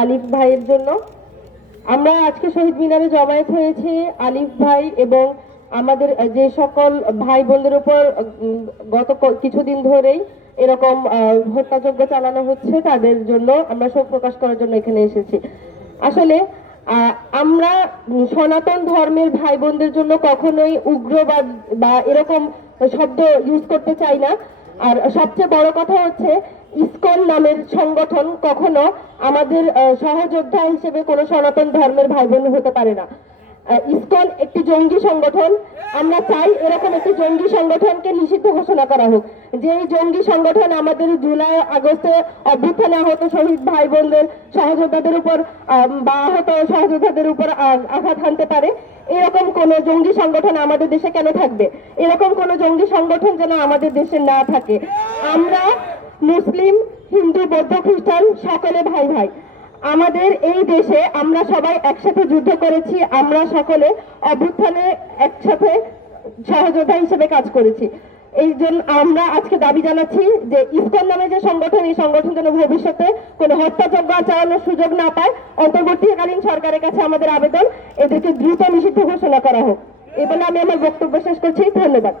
আলিফ ভাইয়ের জন্য। আমরা আজকে শহীদ মিনারে জমায়েত হয়েছি আলিফ ভাই এবং আমাদের যে সকল ভাই বোনদের উপর গত কিছুদিন ধরেই এরকম হত্যাযজ্ঞ চালানো হচ্ছে, তাদের জন্য আমরা শোক প্রকাশ করার জন্য এখানে এসেছি। আসলে আমরা সনাতন ধর্মের ভাই বোনদের জন্য কখনোই উগ্রবাদ বা এরকম শব্দ ইউজ করতে চাই না। আর সবচেয়ে বড় কথা হচ্ছে, ইসকন নামের সংগঠন কখনো আমাদের সহযোদ্ধা হিসেবে কোনো সনাতন ধর্মের ভাই বোন হতে পারে না। ইসকন একটি জঙ্গি সংগঠন। আমরা চাই এরকম একটি জঙ্গি সংগঠনকে নিষিদ্ধ ঘোষণা করা হোক। যে জঙ্গি সংগঠন আমাদের জুলাই আগস্টে অভ্যুত্থানে আহত শহীদ ভাই বোনদের সহযোদ্ধাদের উপর বা আহত সহযোদ্ধাদের উপর আঘাত হানতে পারে এরকম কোন জঙ্গি সংগঠন আমাদের দেশে কেন থাকবে? এরকম কোন জঙ্গি সংগঠন যেন আমাদের দেশে না থাকে। আমরা মুসলিম, হিন্দু, বৌদ্ধ, খ্রিস্টান সকলে ভাই ভাই। আমাদের এই দেশে আমরা সবাই একসাথে যুদ্ধ করেছি, আমরা সকলে অভ্যুত্থানে একসাথে সহযোদ্ধা হিসেবে কাজ করেছি। এই জন্য আমরা আজকে দাবি জানাচ্ছি যে ইসকন নামে যে সংগঠন, এই সংগঠন যেন ভবিষ্যতে কোনো হত্যাযজ্ঞ চালানোর সুযোগ না পায়, অন্তর্বর্তীকালীন সরকারের কাছে আমাদের আবেদন। এদেরকে দ্রুত নিষিদ্ধ ঘোষণা করা হোক। এ বলে আমি আমার বক্তব্য শেষ করছি। ধন্যবাদ।